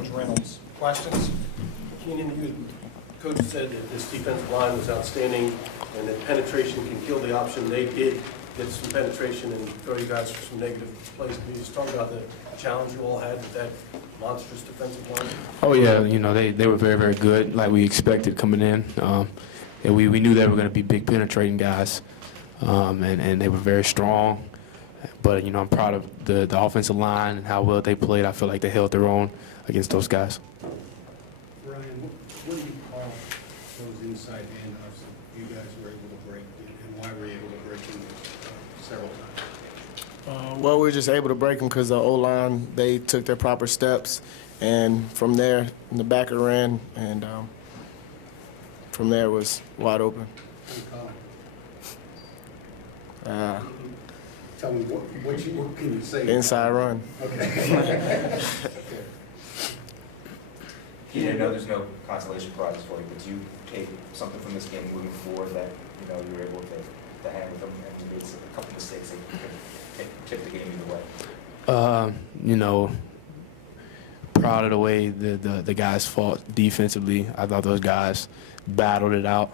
Coach Reynolds. Questions? Keenan, Coach said that this defensive line was outstanding and that penetration can kill the option. They did get some penetration and throw you guys for some negative plays. Can you just talk about the challenge you all had with that monstrous defensive line? Oh, yeah, they were very, very good, like we expected coming in. And we knew they were going to be big penetrating guys, and they were very strong. But, I'm proud of the offensive line and how well they played. I feel like they held their own against those guys. Brian, what do you call those inside handoffs that you guys were able to break, and why were you able to break them several times? Well, we were just able to break them because the O-line, they took their proper steps, and from there, in the back of the ran, and from there it was wide open. Tell me, what can you say? Inside run. Okay. I know there's no consolation prizes for you, but do you take something from this game moving forward that, you were able to hang with them and you made a couple mistakes that could tip the game either way? Proud of the way the guys fought defensively. I thought those guys battled it out.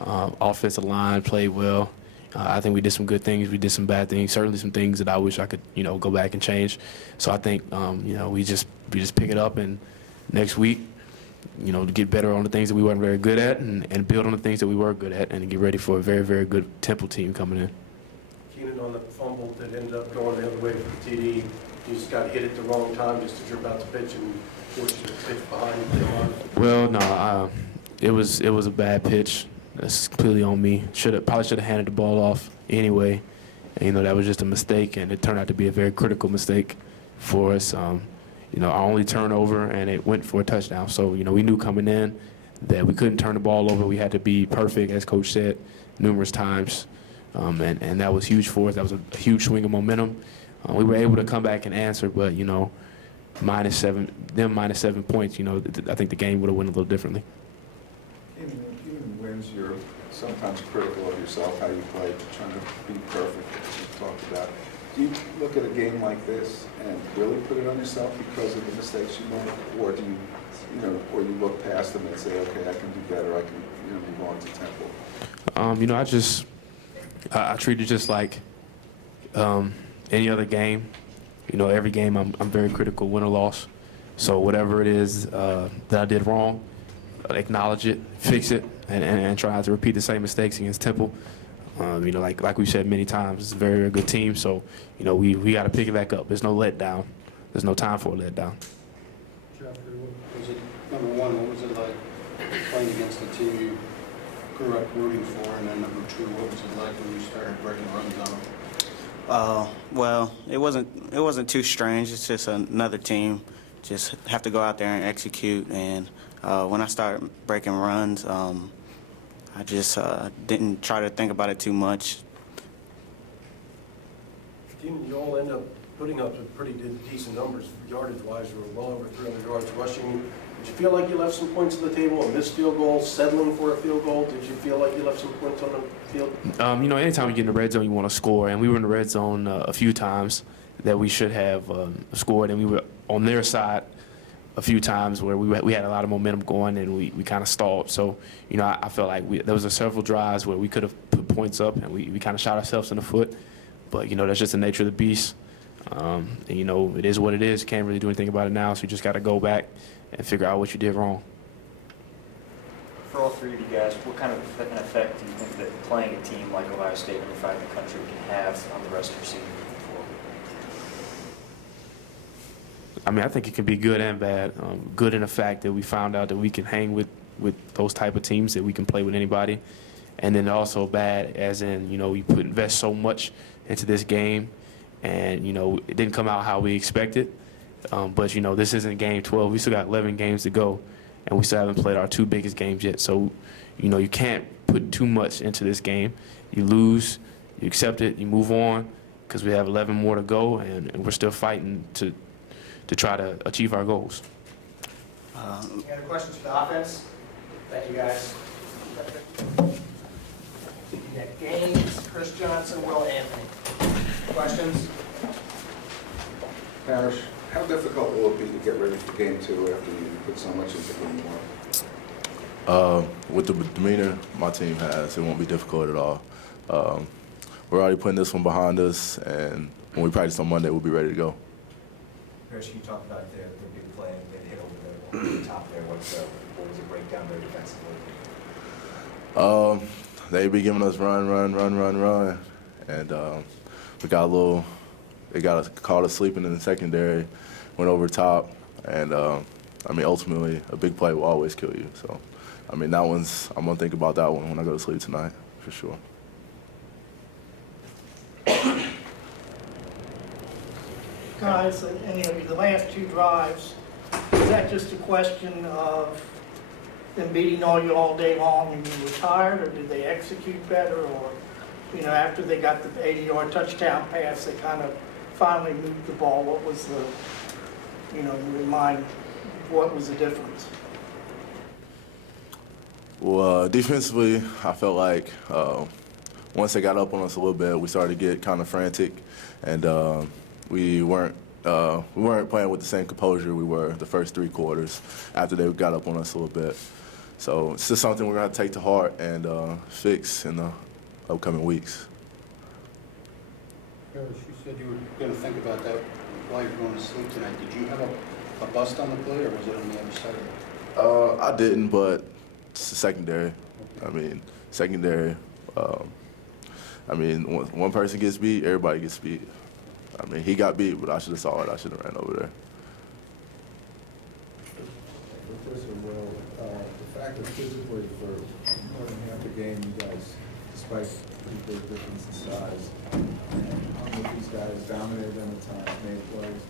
Offensive line played well. I think we did some good things. We did some bad things. Certainly some things that I wish I could, go back and change. So I think, we just pick it up and next week, to get better on the things that we weren't very good at and build on the things that we were good at and get ready for a very, very good Temple team coming in. Keenan, on the fumble that ended up going the other way for the TD, you just got hit at the wrong time just as you're about to pitch and forced you to pitch behind you. Well, no, it was a bad pitch. That's completely on me. Probably should have handed the ball off anyway. And, that was just a mistake, and it turned out to be a very critical mistake for us. Our only turnover, and it went for a touchdown. So, we knew coming in that we couldn't turn the ball over. We had to be perfect, as Coach said, numerous times. And that was huge for us. That was a huge swing of momentum. We were able to come back and answer, but, minus 7 points, I think the game would have went a little differently. Even wins, you're sometimes critical of yourself, how you play, trying to be perfect, as you talked about. Do you look at a game like this and really put it on yourself because of the mistakes you make, or do you, or you look past them and say, okay, I can do better, I can, move on to Temple? I treat it just like any other game. Every game I'm very critical, win or loss. So whatever it is that I did wrong, acknowledge it, fix it, and try not to repeat the same mistakes against Temple. Like we said many times, it's a very, very good team. So, we got to pick it back up. There's no letdown. There's no time for a letdown. Jeffrey, what was it, number one, what was it like playing against the team you grew up rooting for, and then number two, what was it like when you started breaking runs on them? Well, it wasn't too strange. It's just another team. Just have to go out there and execute. And when I started breaking runs, I just didn't try to think about it too much. Keenan, you all end up putting up some pretty decent numbers yardage-wise. You were well over 300 yards rushing. Did you feel like you left some points on the table, a missed field goal, settling for a field goal? Did you feel like you left some points on the field? Anytime you get in the red zone, you want to score. And we were in the red zone a few times that we should have scored. And we were on their side a few times where we had a lot of momentum going and we kind of stalled. So, I felt like there was several drives where we could have put points up and we kind of shot ourselves in the foot. But, that's just the nature of the beast. And, it is what it is. You can't really do anything about it now, so you just got to go back and figure out what you did wrong. For all three of you guys, what kind of an effect do you think that playing a team like Ohio State, number 5 in the country, can have on the rest of your season moving forward? I think it can be good and bad. Good in the fact that we found out that we can hang with those type of teams, that we can play with anybody. And then also bad as in, we invest so much into this game and, it didn't come out how we expected. But, this isn't game 12. We still got 11 games to go, and we still haven't played our 2 biggest games yet. So, you can't put too much into this game. You lose, you accept it, you move on, because we have 11 more to go, and we're still fighting to try to achieve our goals. Any other questions for the offense? Thank you, guys. Nick Gaines, Chris Johnson, Will Anthony. Questions? Parrish, How difficult will it be to get ready for game 2 after you put so much into game 1? With the demeanor my team has, it won't be difficult at all. We're already putting this one behind us, and when we practice on Monday, we'll be ready to go. Chris, you talked about the big play that hit over the top there. What was the breakdown there defensively? They be giving us run, and we got a little. They got us caught us sleeping in the secondary, went over top, and ultimately a big play will always kill you. So, I'm gonna think about that one when I go to sleep tonight, for sure. Guys, any of you, the last 2 drives, is that just a question of them beating on you all day long and you were tired, or did they execute better, or, after they got the 80-yard touchdown pass, they kind of finally moved the ball? What was the, what was the difference? Well, defensively, I felt like once they got up on us a little bit, we started to get kind of frantic, and we weren't playing with the same composure we were the first 3 quarters after they got up on us a little bit. So it's just something we're going to take to heart and fix in the upcoming weeks. Harris, you said you were going to think about that while you're going to sleep tonight. Did you have a bust on the play, or was it on the other side of it? I didn't, but it's the secondary. Secondary. One person gets beat, everybody gets beat. He got beat, but I should have saw it. I should have ran over there. Professor, the fact that physically for more than half the game, you guys, despite pretty big difference in size, and these guys dominated them at times, made plays.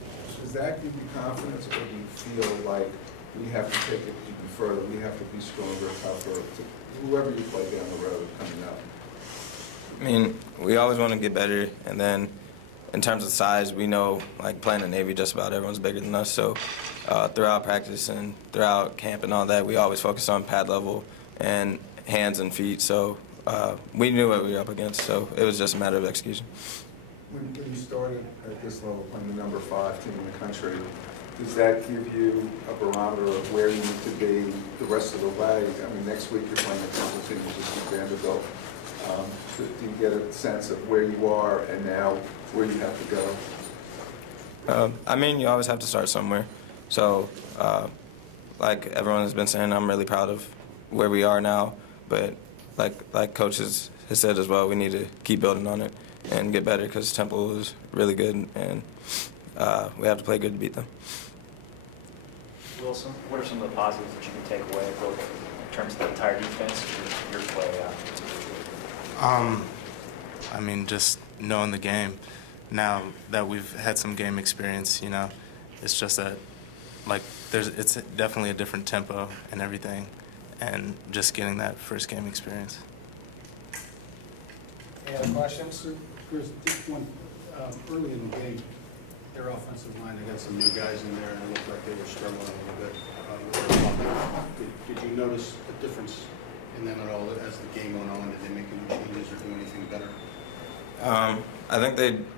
Does that give you confidence, or do you feel like we have to take it even further? We have to be stronger, tougher, to whoever you play down the road coming up? We always want to get better, and then in terms of size, we know, like, playing in the Navy, just about everyone's bigger than us. So throughout practice and throughout camp and all that, we always focus on pad level and hands and feet. So we knew what we were up against, so it was just a matter of execution. When you started at this level, playing the number 5 team in the country, does that give you a barometer of where you need to be the rest of the way? Next week you're playing a Temple team, which is Vanderbilt. Do you get a sense of where you are and now where you have to go? You always have to start somewhere. So, like everyone has been saying, I'm really proud of where we are now. But like Coach has said as well, we need to keep building on it and get better, because Temple is really good, and we have to play good to beat them. Wilson, what are some of the positives that you can take away, both in terms of the entire defense and your play? Just knowing the game. Now that we've had some game experience, it's just that, it's definitely a different tempo and everything, and just getting that first game experience. Any other questions? Chris, just one, early in the game, their offensive line, they got some new guys in there, and it looked like they were struggling a little bit. Did you notice a difference in them at all as the game went on? Did they make any changes or do anything better? I think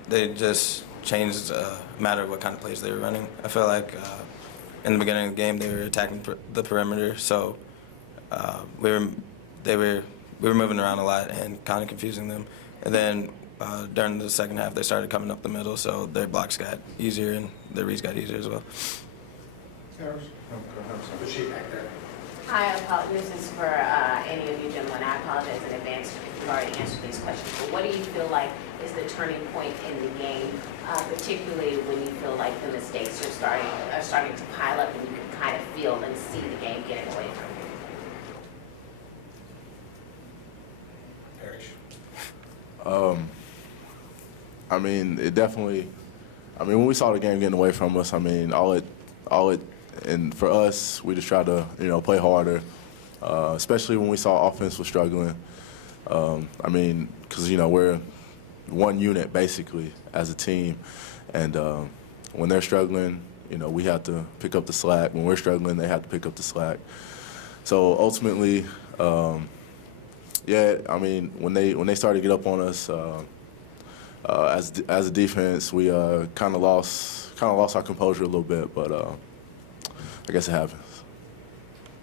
they just changed a matter of what kind of plays they were running. I feel like in the beginning of the game they were attacking the perimeter, so we were moving around a lot and kind of confusing them. And then during the second half they started coming up the middle, so their blocks got easier and their reads got easier as well. Harris? The sheet back there. I apologize. This is for any of you gentlemen. I apologize in advance if you've already answered these questions. But what do you feel like is the turning point in the game, particularly when you feel like the mistakes are starting to pile up and you can kind of feel and see the game getting away from you? It definitely. When we saw the game getting away from us, and for us, we just tried to, play harder, especially when we saw offense was struggling. Because, we're one unit basically as a team, and when they're struggling, we have to pick up the slack. When we're struggling, they have to pick up the slack. So ultimately, when they started to get up on us, as a defense, we kind of lost our composure a little bit, but I guess it happens.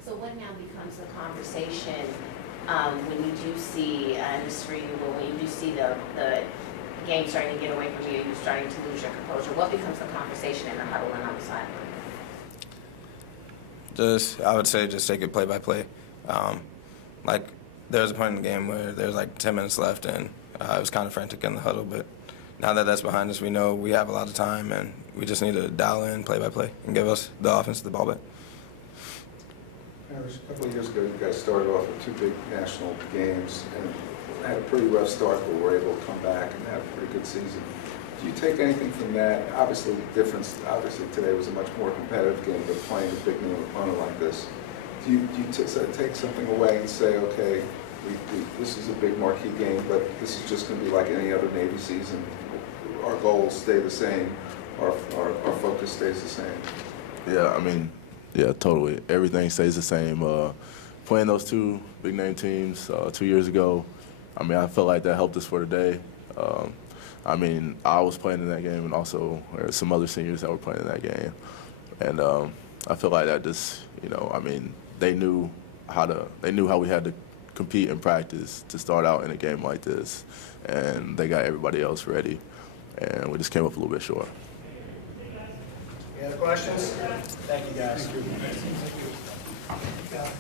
So what now becomes the conversation when you do see, and this is for you, but when you do see the game starting to get away from you, you're starting to lose your composure, what becomes the conversation in the huddle and on the sideline? I would say just take it play by play. Like, there was a point in the game where there was like 10 minutes left, and it was kind of frantic in the huddle, but now that that's behind us, we know we have a lot of time, and we just need to dial in play by play and give us the offense the ball back. A couple of years ago, you guys started off with 2 big national games and had a pretty rough start, but were able to come back and have a pretty good season. Do you take anything from that? Obviously, the difference, today was a much more competitive game, but playing a big name opponent like this. Do you take something away and say, okay, this is a big marquee game, but this is just going to be like any other Navy season? Our goals stay the same, our focus stays the same. Yeah, I mean, yeah, totally. Everything stays the same. Playing those 2 big name teams 2 years ago, I mean, I felt like that helped us for today. I mean, I was playing in that game, and also there were some other seniors that were playing in that game. And I feel like that just, I mean, they knew how we had to compete in practice to start out in a game like this, and they got everybody else ready, and we just came up a little bit short. Any other questions? Thank you, guys. Thank you.